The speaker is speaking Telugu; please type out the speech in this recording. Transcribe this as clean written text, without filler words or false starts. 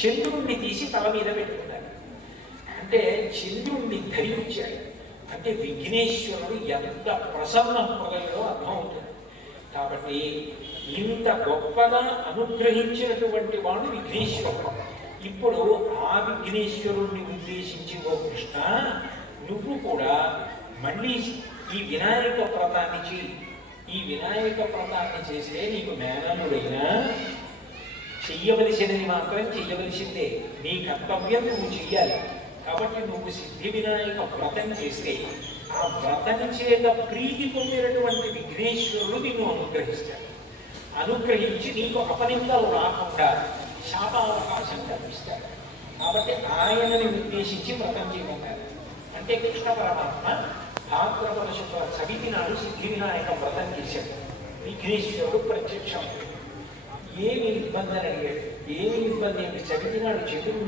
చంద్రుణ్ణి తీసి తల మీద పెట్టుకున్నారు. అంటే చంద్రుణ్ణి ధరించాడు అంటే విఘ్నేశ్వరుడు ఎంత ప్రసన్న హృదయంలో అర్థమవుతుంది. కాబట్టి ఇంత గొప్పగా అనుగ్రహించినటువంటి వాడు విఘ్నేశ్వరుడు. ఇప్పుడు ఆ విఘ్నేశ్వరుణ్ణి ఉద్దేశించి ఓ కృష్ణ, నువ్వు కూడా మళ్ళీ ఈ వినాయక వ్రతాన్ని చేయి. ఈ వినాయక వ్రతాన్ని చేస్తే నీకు మేననుడైనా చెయ్యవలసినది మాత్రం చెయ్యవలసిందే. నీ కర్తవ్యం నువ్వు చెయ్యాలి. కాబట్టి నువ్వు సిద్ధి వినాయక వ్రతం చేస్తే ఆ వ్రతం చేత ప్రీతి పొందినటువంటి విఘ్నేశ్వరుడు నిన్ను అనుగ్రహిస్తాడు. అనుగ్రహించి నీకు అపనిందలు రాకుండా శాపావకాశం కల్పిస్తాడు. కాబట్టి ఆయనని ఉద్దేశించి వ్రతం చేయమన్నారు. అంటే కృష్ణ పరమాత్మ భాద్రపద శుక్ల చవితి నాడు సిద్ధి వినాయక వ్రతం చేశాడు. విఘ్నేశ్వరుడు ప్రత్యక్షం. ఏమి ఇబ్బంది అని అడిగాడు. ఏమి ఇబ్బంది అంటే చవితి నాడు చంద్రుడు